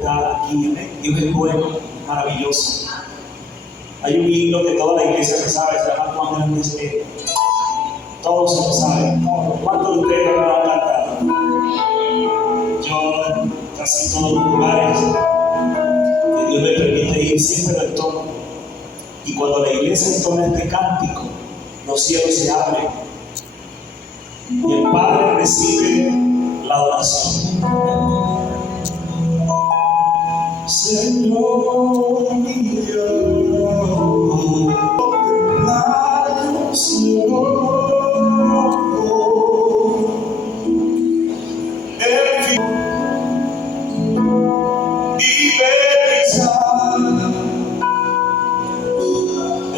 está aquí. Dios es bueno, maravilloso. Hay un himno que toda la iglesia se sabe, se llama Cuán grande es Él. Todos se lo saben. ¿Cuántos de ustedes lo han cantado? Yo en casi todos los lugares que Dios me permite ir siempre lo entono. Y cuando la iglesia entona este cántico, los cielos se abren y el Padre recibe la adoración. Señor mi Dios,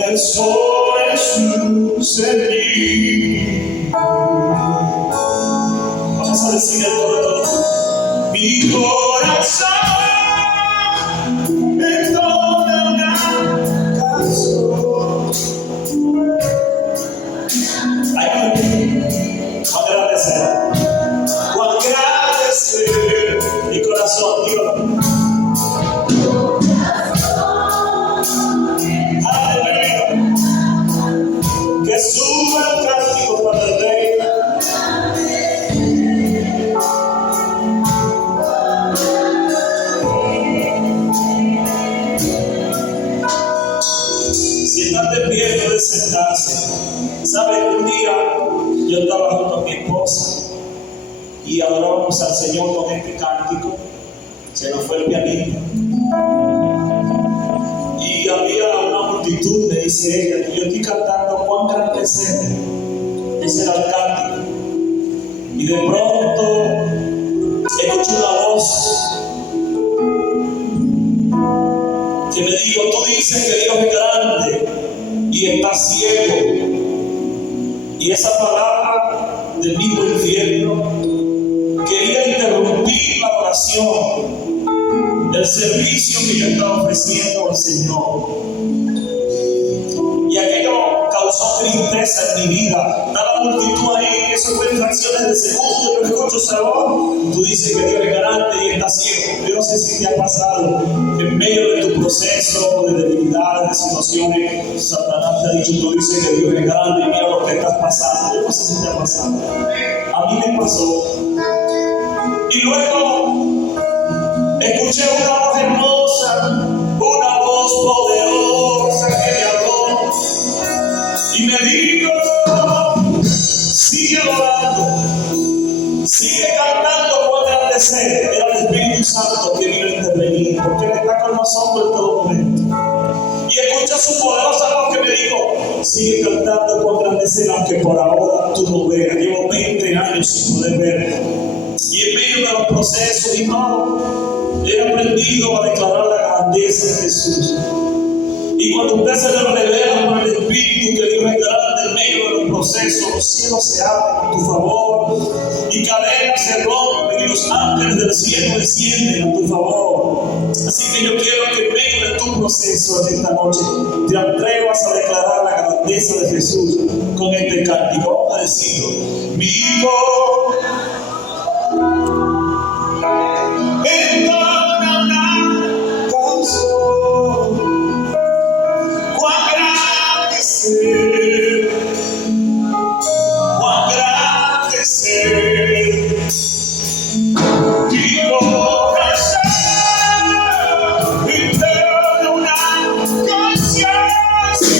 el sol es su servir. Vamos a decir el todo. Mi corazón entona una canción. Ay, cuán grande será. Cuán grande será mi corazón, dígalo. Que suba el cántico para el Rey. Si están de pie, pueden sentarse. ¿Saben? Un día yo estaba junto a mi esposa y adorábamos al Señor con este cántico. Se nos fue el pianista. Y había una multitud, me dice ella, que yo estoy cantando cuán grande es Él. Ese era el cántico. Y de pronto escucho una voz que me dijo: tú dices que Dios es grande y está ciego. Y esa palabra del mismo infierno quería interrumpir la oración, el servicio que yo estaba ofreciendo al Señor. Y aquello causó tristeza en mi vida. Está la multitud ahí, eso fue en fracciones de segundo. Yo escucho esa voz. Tú dices que Dios es grande y está ciego. Yo no sé si te ha pasado en medio de tu proceso de debilidades, de situaciones. Satanás te ha dicho: tú dices que Dios es grande y mira lo que estás pasando. Yo no sé si te ha pasado. A mí me pasó. Y luego escuché una voz hermosa, una voz poderosa que me habló y me dijo: sigue orando, sigue cantando cuán grande es Él. Era el Espíritu Santo que vino a intervenir, porque Él está con nosotros en todo momento. Y escuché su poderosa voz que me dijo: sigue cantando cuán grande es Él, aunque por ahora tú no veas. Llevo 20 años sin poder ver. Y en medio de los procesos y todo, he aprendido a declarar la grandeza de Jesús. Y cuando usted se le revela por el Espíritu que Dios es grande en medio de los procesos, los cielos se abren a tu favor y cadenas se rompen y los ángeles del cielo descienden a tu favor. Así que yo quiero que en medio de tu proceso en esta noche te atrevas a declarar la grandeza de Jesús con este cántico. Vamos a decirlo: mi hijo entona una canción, cuán grande es Él, cuán grande es Él. Mi corazón entona una canción así,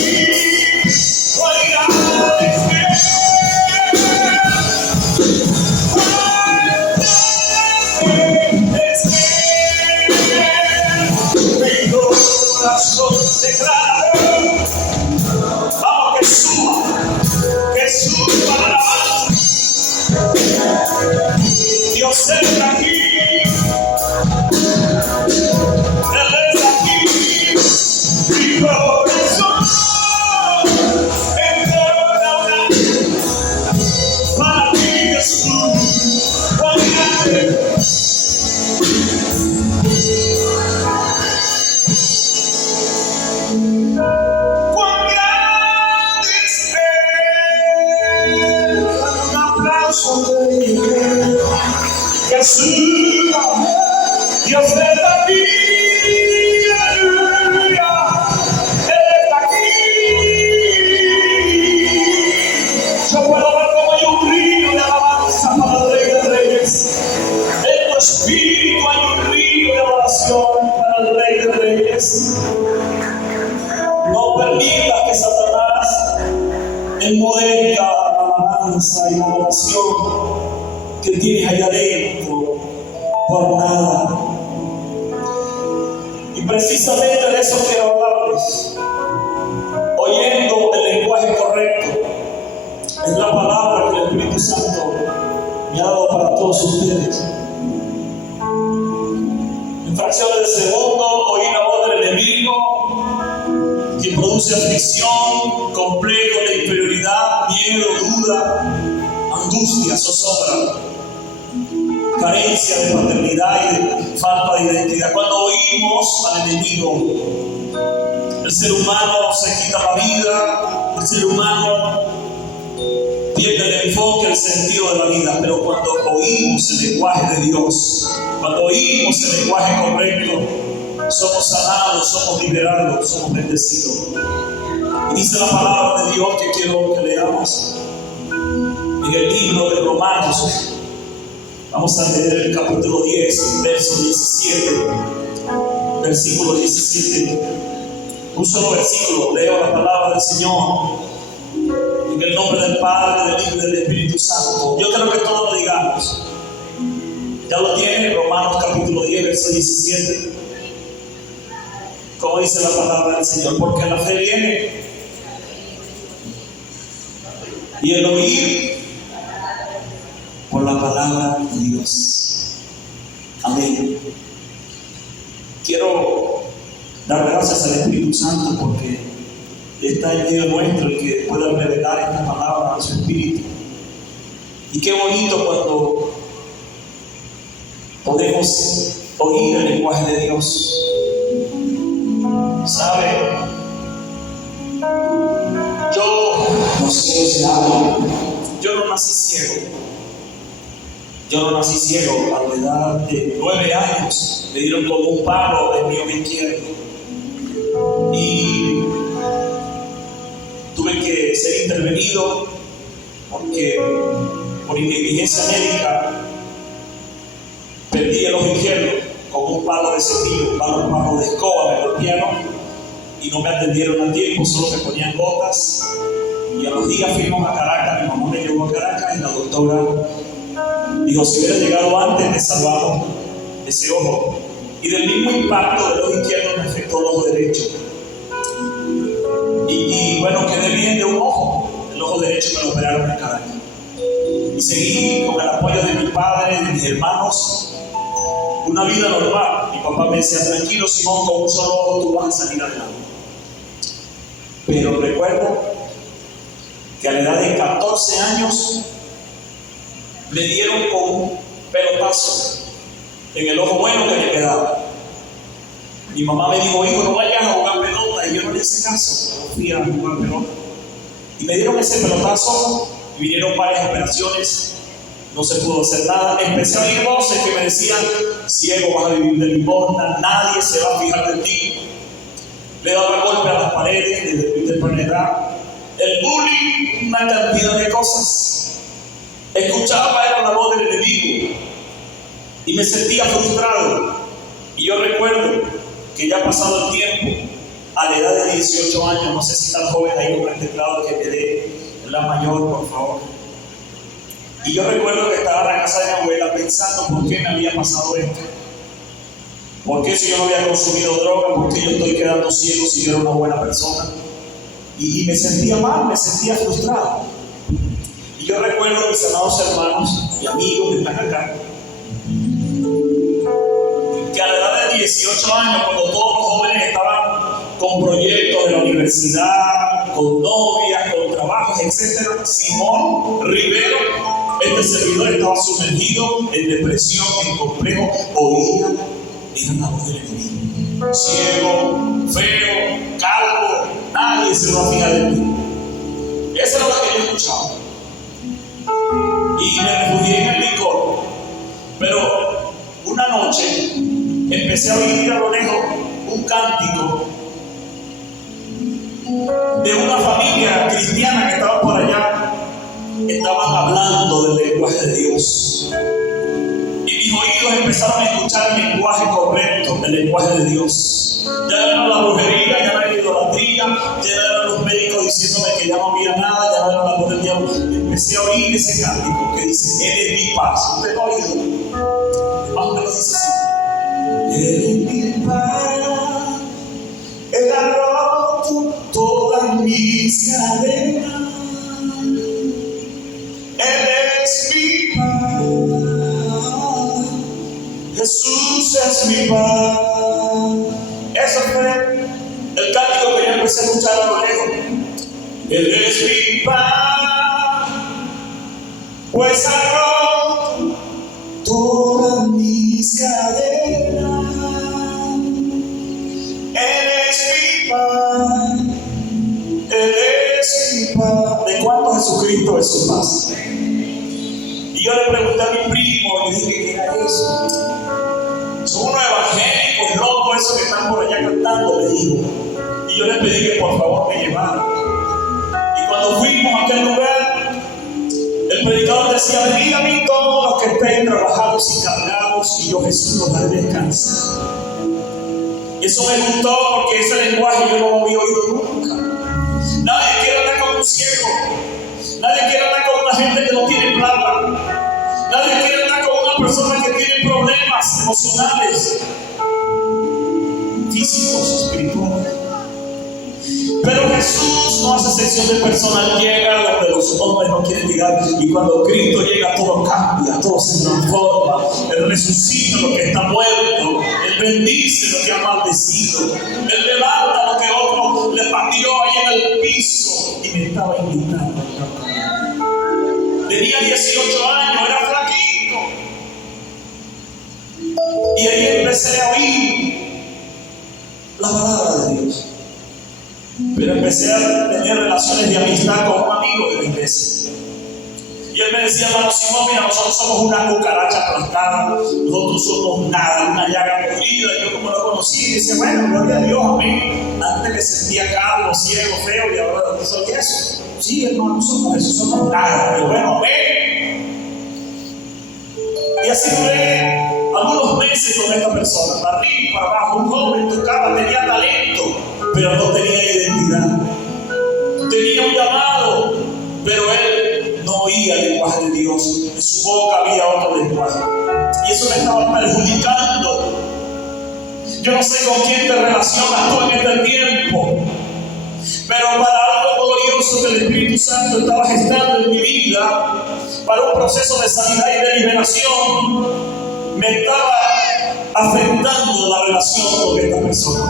cuán grande es Él. está aquí, aleluya, Él está aquí. Yo puedo ver como hay un río de alabanza para el Rey de Reyes. En tu espíritu hay un río de adoración para el Rey de Reyes. No permitas que Satanás enmudezca la alabanza y la adoración que tienes allá adentro por nada. Y precisamente de eso quiero hablarles, oyendo el lenguaje correcto. Es la palabra que el Espíritu Santo me ha dado para todos ustedes. En fracciones de segundo oí la voz del enemigo que produce aflicción, complejo de inferioridad, miedo, duda, angustia, zozobra, carencia de paternidad y de falta de identidad. Cuando oímos al enemigo, el ser humano se quita la vida, el ser humano pierde el enfoque, el sentido de la vida. Pero cuando oímos el lenguaje de Dios, cuando oímos el lenguaje correcto, somos sanados, somos liberados, somos bendecidos. Y dice la palabra de Dios que quiero que leamos en el libro de Romanos. Vamos a leer el capítulo 10, verso 17, versículo 17. Un solo versículo, leo la palabra del Señor. En el nombre del Padre, del Hijo y del Espíritu Santo. Yo quiero que todos lo digamos. Ya lo tiene, Romanos capítulo 10, verso 17. Como dice la palabra del Señor, porque la fe viene y el oír por la palabra de Dios. Amén. Quiero dar gracias al Espíritu Santo porque está en medio nuestro el que pueda revelar esta palabra a su Espíritu. Y qué bonito cuando podemos oír el lenguaje de Dios. ¿Sabe? Yo no nací ciego. Yo no nací ciego. A la edad de 9 años me dieron con un palo en mi ojo izquierdo. Y tuve que ser intervenido porque por negligencia médica perdí el ojo izquierdo con un palo de cepillo, un palo de escoba. Me golpearon y no me atendieron a tiempo, solo me ponían gotas. Y a los días fuimos a Caracas, mi mamá me llevó a Caracas y la doctora dijo: si hubiera llegado antes, me salvamos ese ojo. Y del mismo impacto del ojo izquierdo me afectó el ojo derecho. Y bueno, quedé bien de un ojo. El ojo derecho me lo operaron en Caracas. Y seguí con el apoyo de mi padre, de mis hermanos, una vida normal. Mi papá me decía: tranquilo, Simón, con un solo ojo tú vas a salir adelante. Pero recuerdo que a la edad de 14 años me dieron con un pelotazo en el ojo bueno que me quedaba. Mi mamá me dijo: hijo, no vayas a jugar pelota. Y yo no le hice caso, no fui a jugar pelota. Y me dieron ese pelotazo y vinieron varias operaciones. No se pudo hacer nada. Empecé a oír voces que me decían: ciego, vas a vivir de limosna, nadie se va a fijar de ti. Le daba golpe a las paredes de enfermedad, el bullying, una cantidad de cosas. Escuchaba era la voz del enemigo y me sentía frustrado. Y yo recuerdo que ya ha pasado el tiempo, a la edad de 18 años, no sé si tan joven ahí con el teclado que me dé la mayor, por favor. Y yo recuerdo que estaba en la casa de mi abuela pensando por qué me había pasado esto. ¿Por qué si yo no había consumido droga? ¿Por qué yo estoy quedando ciego si yo era una buena persona? Y me sentía mal, me sentía frustrado. Y yo recuerdo a mis amados hermanos y amigos que están acá, que a la edad de 18 años, cuando todos los jóvenes estaban con proyectos de la universidad, con novias, con trabajos, etc., Simón Rivero, este servidor, estaba sumergido en depresión, en complejo, oía, era la voz del enemigo. Ciego, feo, calvo, nadie se va a fijar de ti. Esa era la que yo escuchaba. Y me refugié en el licor. Pero una noche empecé a oír a lo lejos un cántico de una familia cristiana que estaba por allá. Estaban hablando del lenguaje de Dios. Y mis oídos empezaron a escuchar el lenguaje correcto, el lenguaje de Dios. Ya no era la brujería, ya no era la idolatría, ya no eran los médicos diciéndome que ya no había nada, ya no era la voz del diablo. Empecé a oír ese cántico que dice: Él es mi paz. ¿Usted lo ha oído? Más o menos dice así: Él es mi paz, Él ha roto todas mis cadenas. Él es mi paz, Jesús es mi paz. Eso fue el cántico que yo empecé a escuchar a lo lejos. Él es mi paz, pues ha roto todas mis cadenas. Él es mi paz, Él es mi paz. ¿De cuánto Jesucristo es su paz? Y yo le pregunté a mi primo y le dije: ¿qué era eso? Son unos evangélicos locos esos que están por allá cantando, le digo. Y yo le pedí que por favor me llevara. Y cuando fuimos a aquel lugar, el predicador decía: venid a mí todos los que estén trabajados y cargados, y yo, Jesús, los haré descansar. Y eso me gustó porque ese lenguaje yo no lo había oído nunca. Nadie quiere andar con un ciego. Nadie quiere andar con una gente que no tiene plata. Nadie quiere andar con una persona que tiene problemas emocionales, físicos, espirituales. Pero Jesús no hace sección de personas, llega donde los hombres no quieren llegar. Y cuando Cristo llega, todo cambia, todo se transforma. Él resucita lo que está muerto. Él bendice lo que ha maldecido. Él levanta lo que otro le pateó ahí en el piso. Y me estaba invitando. Tenía 18 años, era flaquito. Y ahí empecé a oír la palabra de Dios. Pero empecé a tener relaciones de amistad con un amigo de la iglesia. Y él me decía: hermano Simón, mira, nosotros somos una cucaracha aplastada, nosotros somos nada, una llaga podrida. Yo como lo conocí, y decía: bueno, gloria a Dios, amén. Antes me sentía calvo, ciego, feo, y ahora soy eso. Sí, hermano, somos eso, somos nada. Pero bueno, amén. Y así duré algunos meses con esta persona, para arriba y para abajo. Un joven tocaba, tenía talento, pero no tenía identidad. Tenía un llamado, pero él no oía el lenguaje de Dios. En su boca había otro lenguaje. Y eso me estaba perjudicando. Yo no sé con quién te relacionas tú en este tiempo, pero para algo glorioso que el Espíritu Santo estaba gestando en mi vida, para un proceso de sanidad y de liberación, me estaba afectando la relación con esta persona.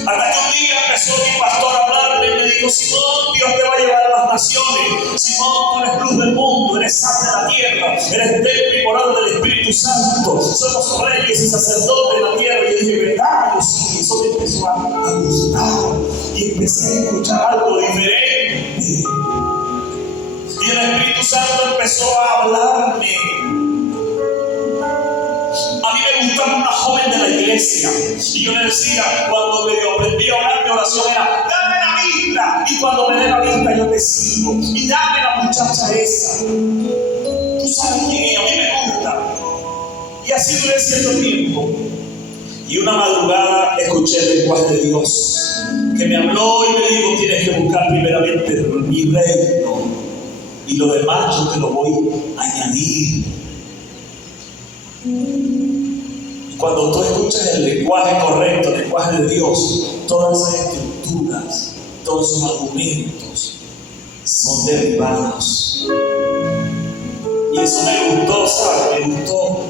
Hasta que un día empezó mi pastor a hablarme y me dijo: Simón, Dios te va a llevar a las naciones. Simón, tú eres luz del mundo, eres sal de la tierra, eres templo y morada del Espíritu Santo. Somos reyes y sacerdotes de la tierra. Y yo dije: ¿verdad? Yo sí. Y eso me empezó a gustar. Y empecé a escuchar algo diferente. Y el Espíritu Santo empezó a hablarme. A mí me gustaba una joven de la iglesia. Y yo le decía, cuando me aprendí a orar, mi oración era: dame la vista. Y cuando me dé la vista, yo te sirvo. Y dame la muchacha esa. Tú sabes quién es, a mí me gusta. Y así duré cierto tiempo. Y una madrugada escuché el lenguaje de Dios, que me habló y me dijo: tienes que buscar primeramente mi reino, y lo demás yo te lo voy a añadir. Y cuando tú escuchas el lenguaje correcto, el lenguaje de Dios, todas esas estructuras, todos esos argumentos son derribados. Y eso me gustó, ¿sabes? Me gustó.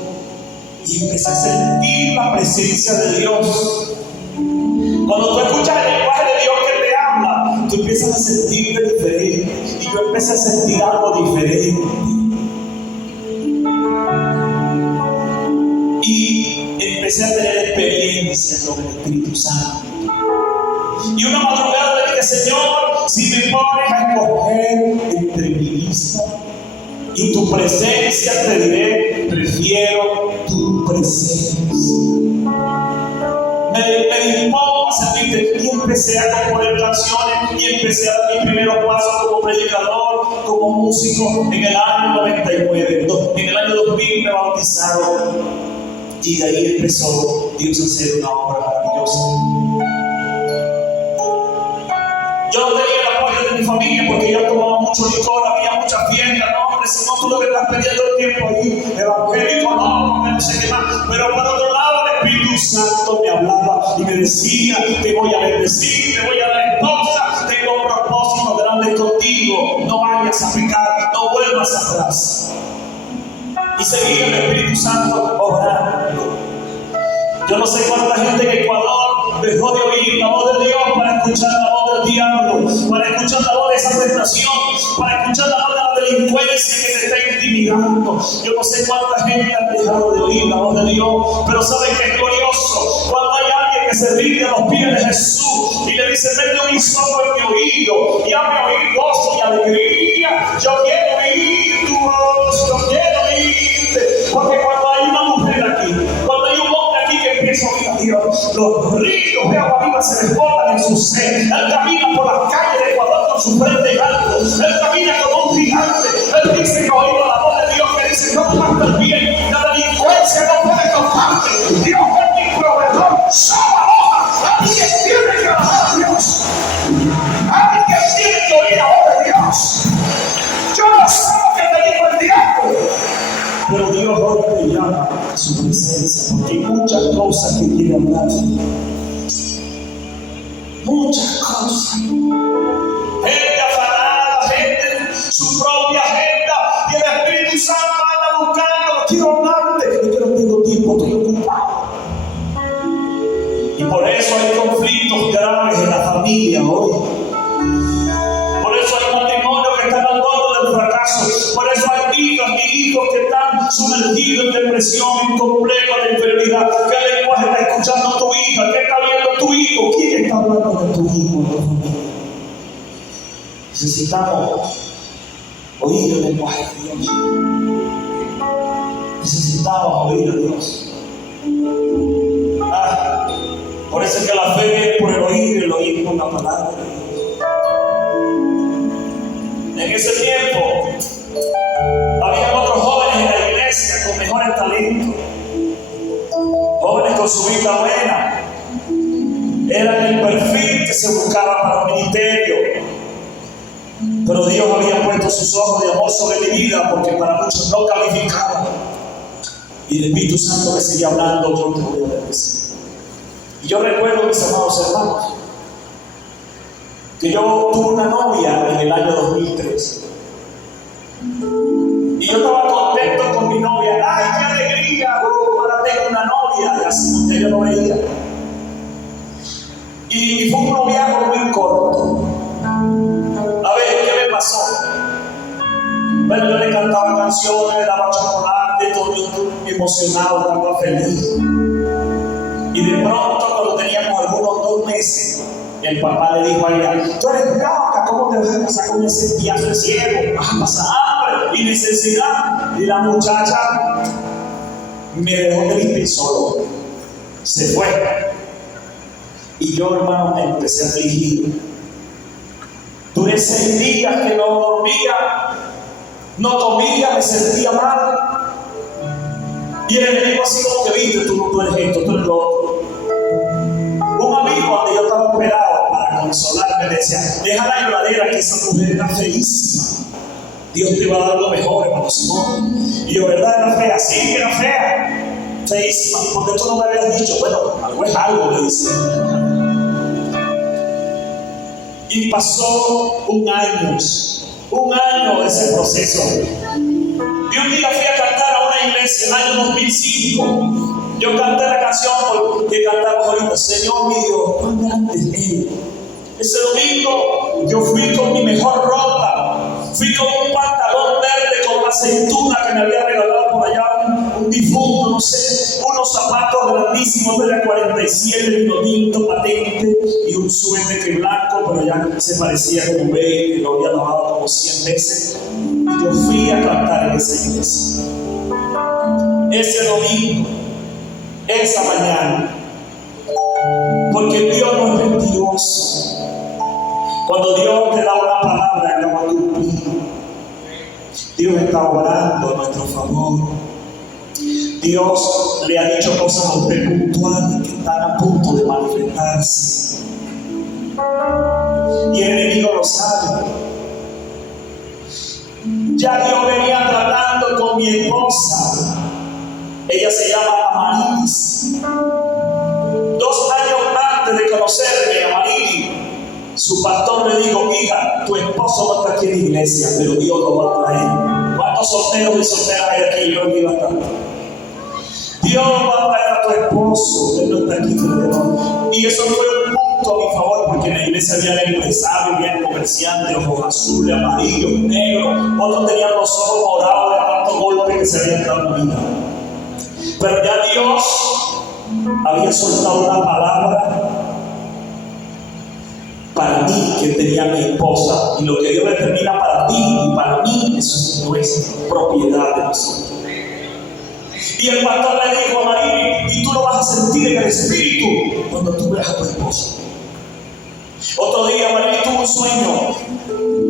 Y empecé a sentir la presencia de Dios. Cuando tú escuchas el lenguaje de Dios que te habla, tú empiezas a sentirte diferente. Y yo empecé a sentir algo diferente. Y empecé a tener experiencias con el Espíritu Santo. Y una madrugada le dije: Señor, si me pones a escoger entre mi vista y tu presencia, te diré: prefiero tu presencia. me dispongo a servirte. Y empecé a componer canciones y empecé a dar mis primeros pasos como predicador, como músico en el año 99. En el año 2000 me bautizaron. Y de ahí empezó Dios a hacer una obra maravillosa. Yo no tenía el apoyo de mi familia porque yo tomaba mucho licor, había mucha fiesta, no, hombre, si no tú lo que estás perdiendo el tiempo ahí, evangélico, no sé qué más. Pero por otro lado, el Espíritu Santo me hablaba y me decía: te voy a bendecir, te voy a dar esposa, tengo un propósito grande contigo, no vayas a pecar, no vuelvas atrás. Y seguía el Espíritu Santo obrando. Yo no sé cuánta gente en Ecuador dejó de oír la voz de Dios para escuchar la voz del diablo, para escuchar la voz de esa tentación, para escuchar la voz de la delincuencia que te está intimidando. Yo no sé cuánta gente ha dejado de oír la voz de Dios, pero ¿saben qué es glorioso? Cuando hay alguien que se rinde a los pies de Jesús y le dice: mete un hisopo en mi oído y hazme oír gozo y alegría. Yo quiero oír tu voz, yo quiero oírte. Porque cuando hay una mujer aquí, cuando hay un hombre aquí que empieza a oír a Dios, los ríos de agua viva se desbordan en su sed. Él camina por las calles de Ecuador con su frente alto. Él camina como un gigante. Él dice que ha oído la voz de Dios que dice: no tocaste el bien, la delincuencia no puede tocarte. Dios es mi proveedor. Alguien tiene que alabar a Dios. Alguien tiene que oír la voz de Dios. Yo no sé lo que te dijo el diablo, pero Dios hoy te llama a su presencia, porque hay muchas cosas que quiere hablar. Muchas cosas. Gente afanada, gente su propia agenda, y el Espíritu Santo anda buscando: quiero hablarte, yo no tengo tiempo, estoy ocupado. Y por eso hay conflictos graves en la familia hoy. Por eso hay matrimonios que están al borde del fracaso. Por eso hay hijas y hijos que están sumergidos en depresión, en complejo de inferioridad. ¿Qué lenguaje está escuchando tu hija? ¿Qué está viendo tu hijo? ¿Quién está hablando de tu hijo? Necesitamos oír el lenguaje de Dios. Necesitamos oír a Dios. Por eso es que la fe viene por el oír con la palabra de Dios. En ese tiempo había otros jóvenes en la iglesia con mejores talentos, jóvenes con su vida buena, eran el perfil que se buscaba para un ministerio. Pero Dios había puesto sus ojos de amor sobre mi vida, porque para muchos no calificaban. Y el Espíritu Santo me seguía hablando: yo te voy a bendecir. Y yo recuerdo, mis amados hermanos, que yo tuve una novia en el año 2003. Y yo estaba contento con mi novia. ¡Ay, qué alegría! Ahora tengo una novia. Y hace mucho yo no veía. Y fue un noviazgo muy corto. A ver, ¿qué me pasó? Bueno, yo le cantaba canciones, le daba chocolate, todo yo emocionado, estaba feliz. Y de pronto, cuando teníamos algunos 2 meses, el papá le dijo a ella: tú eres loca, ¿cómo te vas a casar con ese piazo de ciego? Vas a pasar hambre y necesidad. Y la muchacha me dejó triste y solo. Se fue. Y yo, hermano, me empecé a afligir. Duré 6 días que no dormía, no comía, me sentía mal. Y el enemigo así como que: viste, tú no eres esto, tú eres lo otro. Un amigo donde yo estaba operado, para consolarme, me decía: deja la lloradera, que esa mujer era feísima. Dios te va a dar lo mejor, hermano Simón. Y yo: ¿verdad era fea? Sí, que era fea. Feísima. ¿Por qué tú no me habías dicho? Bueno, algo es algo, me dice. Y pasó un año de ese proceso. Y un día fui a cantar a una iglesia en el año 2005. Yo canté la canción que cantamos ahorita: Señor mi Dios, cuán grande es Él. Ese domingo yo fui con mi mejor ropa, fui con un pantalón verde con una aceituna que me había regalado por allá un difunto, no sé, unos zapatos grandísimos de la 47, vino tinto, patente, y un suéter que blanco, pero ya se parecía como beige, que lo había lavado como 100 veces. Y yo fui a cantar en esa iglesia. Ese domingo, esa mañana, hermoso cuando Dios te da una palabra y la va a cumplir. Dios está obrando a nuestro favor. Dios le ha dicho cosas a usted puntuales que están a punto de manifestarse. Y el enemigo lo sabe. Ya Dios venía tratando con mi esposa. Ella se llama Amarilis. 2 años antes de conocerme, Amarilis, su pastor le dijo: hija, tu esposo no está aquí en la iglesia, pero Dios lo va a traer. ¿Cuántos solteros y solteras hay aquí? Yo creo que iba bastante. Dios va a traer a tu esposo, él no está aquí, pero y eso fue un punto a mi favor, porque en la iglesia había empresarios, había comerciantes, ojos azules, amarillos, negros, otros tenían los ojos morados de tanto golpe que se habían dado en la vida. Pero ya Dios había soltado una palabra para mí que tenía mi esposa, y lo que Dios determina para ti y para mí, eso es nuestra propiedad de nosotros. Y el pastor le dijo a María: y tú lo vas a sentir en el espíritu cuando tú veas a tu esposa. Otro día María tuvo un sueño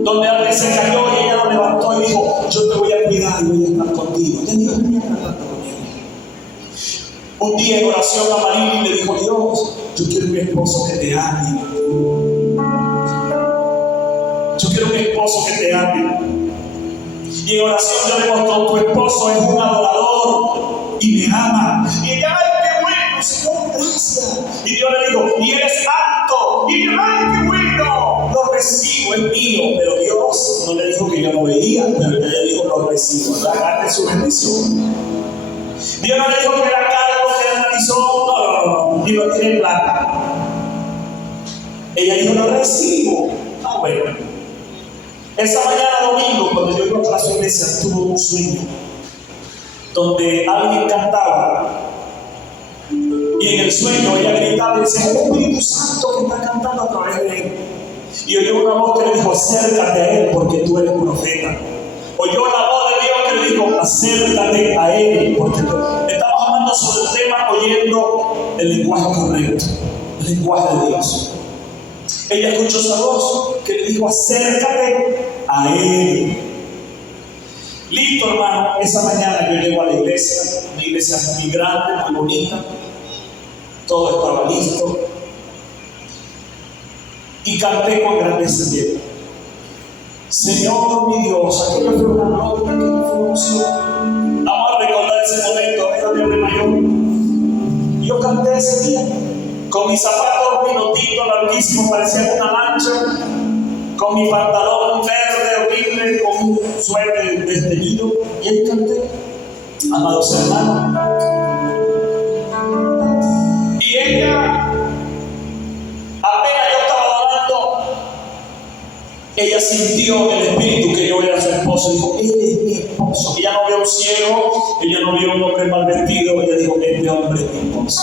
donde alguien se cayó y ella lo levantó y dijo: yo te voy a cuidar y voy a estar contigo. Ya Dios venía hablando con ella. Un día en oración a María le dijo: Dios, yo quiero un esposo que te ame. Yo quiero un esposo que te ame. Y en oración yo le mostró: tu esposo es un adorador y me ama. Y ella: ay, qué bueno, Señor, gracias. Y Dios le dijo: y eres alto. Y ella: ay, qué bueno, lo recibo, es mío. Pero Dios no le dijo que yo no veía, pero ella le dijo: lo recibo, agarre su bendición. Dios no le dijo que era calvo, que era narizón, no, Dios tiene plata. Ella dijo: lo recibo. Ah, bueno. Esa mañana domingo, cuando yo iba a la iglesia, tuve un sueño donde alguien cantaba, y en el sueño ella gritaba y decía: el Espíritu Santo que está cantando a través de él. Y oyó una voz que le dijo: acércate a él porque tú eres profeta. Oyó la voz de Dios que le dijo: acércate a él porque tú. Estamos hablando sobre el tema oyendo el lenguaje correcto, el lenguaje de Dios. Ella escuchó esa voz que le dijo: acércate a él. Listo, hermano, esa mañana yo llego a la iglesia, una iglesia muy grande, muy bonita, todo estaba listo, y canté con gran sentimiento: Señor mi Dios. Aquello fue una nota, aquello fue una emoción. Vamos a recordar ese momento, era de mayor. Yo canté ese día con mis zapatos pinotitos larguísimos, parecían una lancha, con mi pantalón verde horrible, con un suéter desteñido, y ahí canté, amados hermanos. Y ella, apenas yo estaba hablando, ella sintió en el espíritu que yo era su esposo, y dijo: él es mi esposo. Ella no vio un ciego, ella no vio un hombre mal vestido, ella dijo: este hombre es mi esposo.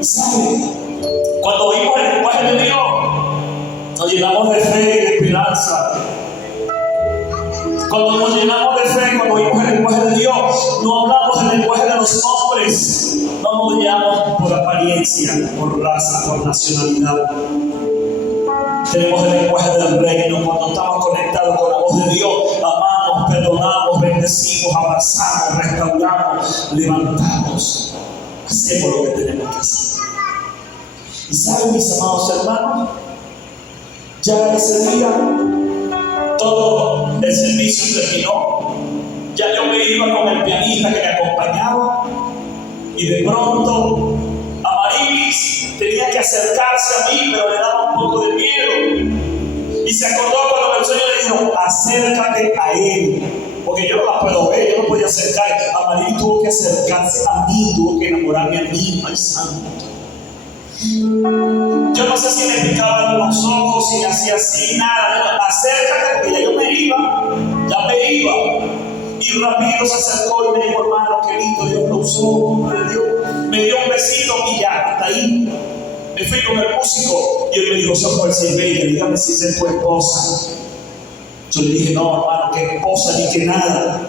¿Sabe? Cuando oímos el lenguaje de Dios, nos llenamos de fe y de esperanza. Cuando nos llenamos de fe, cuando oímos el lenguaje de Dios, no hablamos el lenguaje de los hombres, no nos llamamos por apariencia, por raza, por nacionalidad. Tenemos el lenguaje del reino. Cuando estamos conectados con la voz de Dios, amamos, perdonamos, bendecimos, abrazamos, restauramos, levantamos, hacemos lo que tenemos que hacer. Y saben, mis amados hermanos, ya ese día todo el servicio terminó. Ya yo me iba con el pianista que me acompañaba, y de pronto Amarilis tenía que acercarse a mí, pero le daba un poco de miedo. Y se acordó cuando el Señor le dijo: acércate a él, porque yo no la puedo ver, yo no podía acercar. Amarilis tuvo que acercarse a mí, tuvo que enamorarme a mí, al santo. Yo no sé si me picaban los ojos, si me hacía así, nada. Acércate, porque ya yo me iba. Y rápido se acercó y me dijo: hermano, qué lindo, Dios lo usó, me dio un besito y ya, hasta ahí. Me fui con el músico y él me dijo: Samuel Silveira, dígame si es tu esposa. Yo le dije: no, hermano, que esposa ni que nada,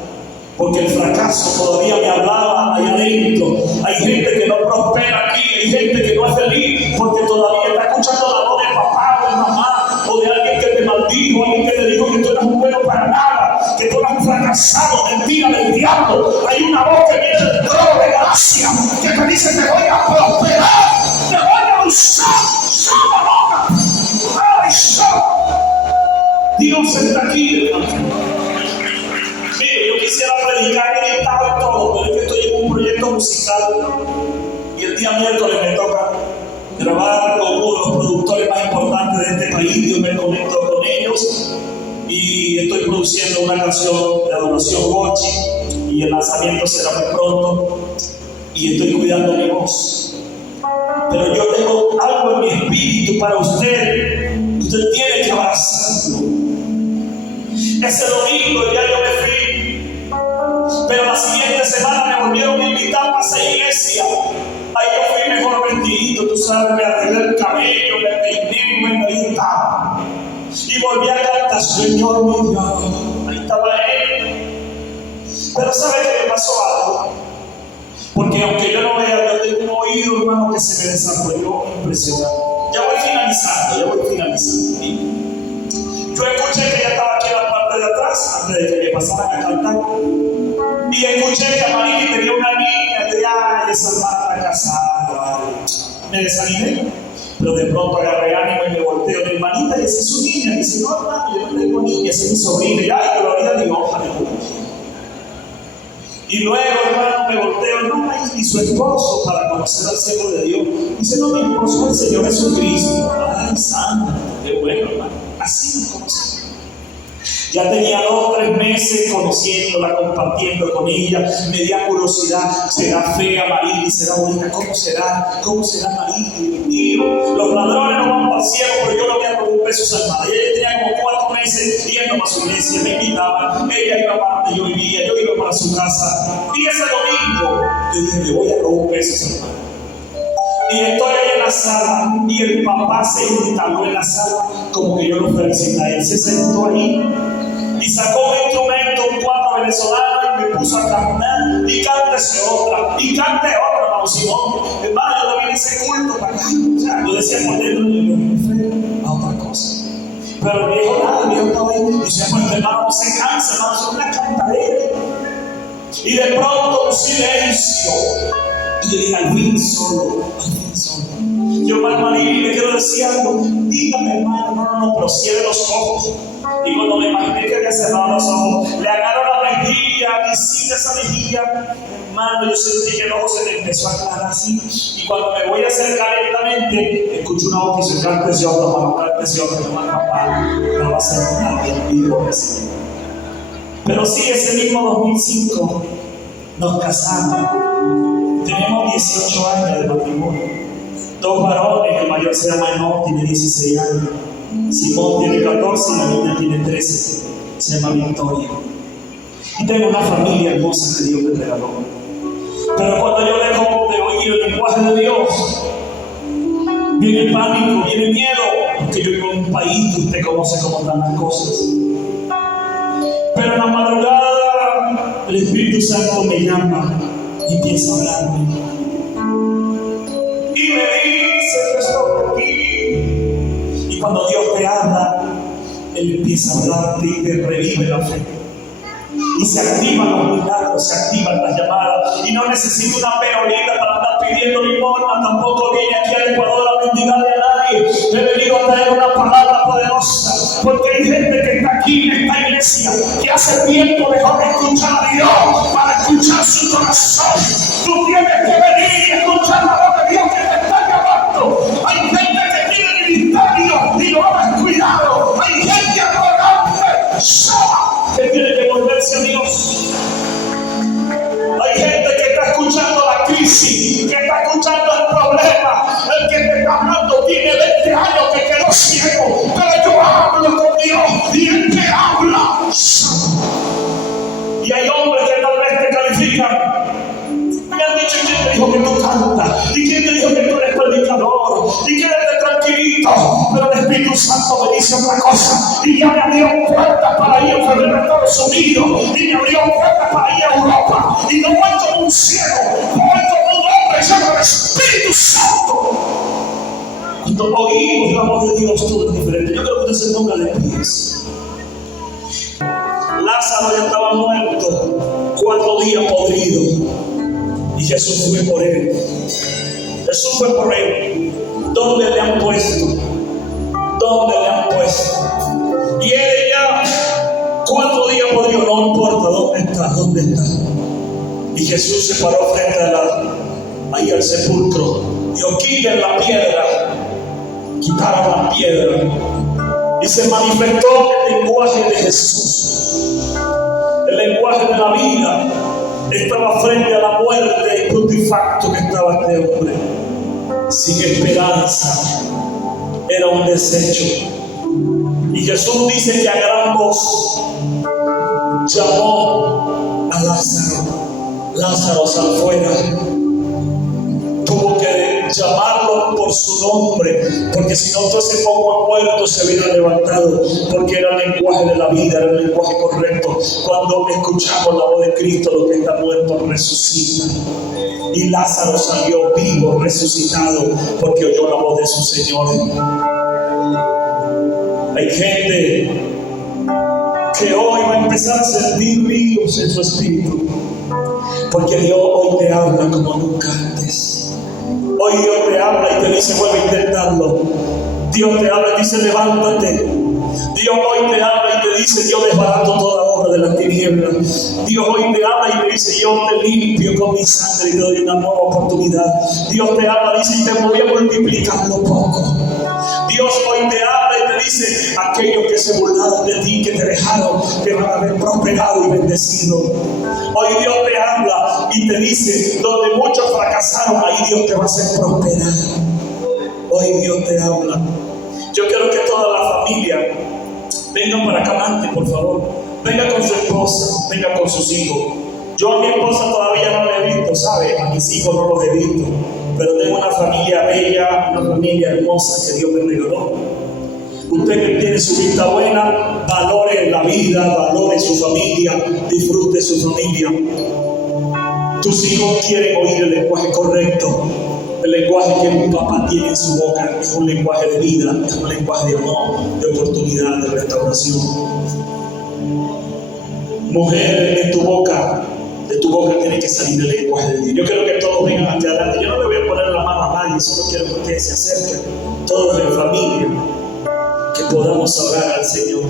porque el fracaso todavía me hablaba allá adentro. Hay gente que no prospera aquí hay gente que no es feliz porque todavía está escuchando la voz de papá o de mamá o de alguien que te maldijo, alguien que te dijo que tú eres un bueno para nada, que tú eres un fracasado, mentira del diablo. Hay una voz que viene del trono de gracia que te dice: te voy a prosperar, te voy a usar. Dios está aquí, hermano. Mire, yo quisiera predicar gritado y todo, pero es que estoy en un proyecto musical y el día miércoles me toca grabar con uno de los productores más importantes de este país. Yo me conecto con ellos y estoy produciendo una canción de adoración gochi y el lanzamiento será muy pronto y estoy cuidando mi voz. Pero yo tengo algo en mi espíritu para usted. Usted tiene que abrazarlo. Ese domingo ya yo me fui, pero la siguiente semana me volvieron a invitar a esa iglesia. Ahí yo fui mejor vestidito, tú sabes, me arreglé el cabello, me peiné, me meditaba. Y volví a cantar: Señor mi Dios. Ahí estaba él. Pero ¿sabe qué me pasó algo? Porque aunque yo no vea, yo tengo un oído, hermano, que se me desarrolló impresionante. Ya voy finalizando. Yo escuché que ella estaba aquí en la parte de atrás, antes de que me pasaran a cantar. Y escuché que Amarili tenía una niña, y dije: ay, esa hermana está casada. Me desanimé, pero de pronto agarré ánimo y me volteo. Mi hermanita, y esa es su niña. Y dice: no, hermano, yo no tengo niña, esa es mi sobrina. Y ay, gloria a Dios, aleluya. Y luego, hermano, me volteo, hermana, y su esposo, para conocer al siervo de Dios. Dice: no, mi esposo es el Señor Jesucristo. Ay, santo, qué bueno, hermano. Así me conocí. Ya tenía 2 o 3 meses conociéndola, compartiendo con ella. Me dio curiosidad: ¿será fea Amarili? ¿Será bonita? ¿Cómo será Amarili? Dios mío, los ladrones no van para el cielo, pero yo no voy a con un peso salvado. Y ella tenía como 4 meses yendo para su iglesia, me invitaba. Ella iba para donde yo vivía, yo iba para su casa. Y ese domingo yo dije: le voy a robar un peso salvado. Y estoy ahí en la sala y el papá se instaló en la sala como que yo lo felicitaba. Él se sentó ahí y sacó un instrumento, un cuatro venezolano, y me puso a cantar. Y cántese otra, y cante otra, hermano Simón. Hermano, yo no vine a ese culto para acá. O sea, yo decía por dentro, yo vine a otra cosa. Pero el viejo nada, el viejo estaba ahí. Y decía: pues hermano, no se cansa, hermano, es una cantadera. Y de pronto un silencio. Y yo dije: al fin solo. Yo, hermano Amarili, le quiero decir algo. Dígame, hermano. No, pero cierre los ojos. Y cuando me imaginé que había cerrado los ojos, le agarro la mejilla, y sigue esa mejilla. Hermano, yo sentí que el ojo se me empezó a aclarar así. Y cuando me voy a acercar lentamente, escucho una voz que dice: cántese otra, hermano, cántese otra, hermano, papá. No va a ser nada, pero sí, ese mismo 2005 nos casamos. Tenemos 18 años de matrimonio. 2 varones, el mayor se llama Enoch, tiene 16 años. Simón tiene 14 y la niña tiene 13. Se llama Victoria. Y tengo una familia hermosa que Dios me regaló. Pero cuando yo dejo de oír el lenguaje de Dios, viene pánico, viene miedo, porque yo vivo en un país que usted conoce cómo están las cosas. Pero en la madrugada el Espíritu Santo me llama y empieza a hablarme. Y me dice: yo estoy aquí. Y cuando Dios te habla, Él empieza a hablarte y te revive la fe. Y se activan los milagros, se activan las llamadas. Y no necesito una peronita para andar pidiendo limosna. Tampoco vine aquí al Ecuador a mendigarle a nadie. He venido a traer una palabra poderosa. Porque hay gente que está aquí en esta iglesia que hace tiempo dejó de escuchar a Dios para escuchar su corazón. Tú tienes que venir y escuchar la voz de Dios que te está llamando. Hay gente que tiene ministerio y lo ha descuidado. Hay gente arrogante, sola, que tiene que volverse a Dios. Hay gente que está escuchando la crisis, que está escuchando el problema. El que te está hablando tiene 20 años que quedó ciego, pero yo hablo con Dios y Él te habla. Y hay hombres que tal vez te califican. Me han dicho: ¿quién te dijo que tú cantas? ¿Y quién te dijo que tú eres predicador? ¿Y quédate tranquilito? Pero el Espíritu Santo me dice otra cosa. Y ya me abrió puertas para ir a los Estados Unidos. Y me abrió puertas para ir a Europa. Y no voy como un ciego, voy como un hombre lleno del Espíritu Santo. oímos la voz de Dios, todo es diferente. Yo creo que usted se ponga de pies. Lázaro ya estaba muerto, 4 días podrido, y Jesús fue por él. Jesús fue por él. ¿Dónde le han puesto? ¿Dónde le han puesto? Y él ya 4 días podrido, no importa dónde está, dónde está. Y Jesús se paró frente ahí al sepulcro. Dijo, quiten la piedra. Quitaron la piedra. Y se manifestó el lenguaje de Jesús. El lenguaje de la vida. Estaba frente a la muerte y putrefacto que estaba este hombre. Sin esperanza. Era un desecho. Y Jesús dice que a gran voz llamó a Lázaro. Lázaro, sal fuera. Tuvo que llamarlo por su nombre, porque si no, todo ese poco muerto se hubiera levantado, porque era el lenguaje de la vida, era el lenguaje correcto. Cuando escuchamos la voz de Cristo, lo que está muerto resucita. Y Lázaro salió vivo, resucitado, porque oyó la voz de su Señor. Hay gente que hoy va a empezar a sentir vivos en su espíritu, porque Dios hoy te habla como nunca antes. Hoy Dios te habla y te dice, vuelve a intentarlo. Dios te habla y dice, levántate. Dios hoy te habla y te dice, yo desbarato toda obra de las tinieblas. Dios hoy te habla y te dice, yo te limpio con mi sangre y te doy una nueva oportunidad. Dios te habla y dice, y te voy a multiplicar lo poco. Dios hoy te habla y te dice, aquellos que se burlaron de ti, que te dejaron, que van a haber prosperado y bendecido. Hoy Dios te habla y te dice, donde muchos fracasaron, ahí Dios te va a hacer prosperar. Hoy Dios te habla. Yo quiero que toda la familia vengan para acá adelante, por favor. Venga con su esposa, venga con sus hijos. Yo a mi esposa todavía no la he visto, ¿sabe? A mis hijos no los he visto. Pero tengo una familia bella, una familia hermosa que Dios me regaló. Usted que tiene su vista buena, valore la vida, valore su familia, disfrute su familia. Tus hijos quieren oír el lenguaje correcto. El lenguaje que mi papá tiene en su boca es un lenguaje de vida, es un lenguaje de amor, de oportunidad, de restauración. Mujer, de tu boca tiene que salir el lenguaje de Dios. Yo quiero que todos vengan aquí adelante. Yo no le voy a poner la mano a nadie, solo quiero que ustedes se acerquen, todos en familia, que podamos orar al Señor.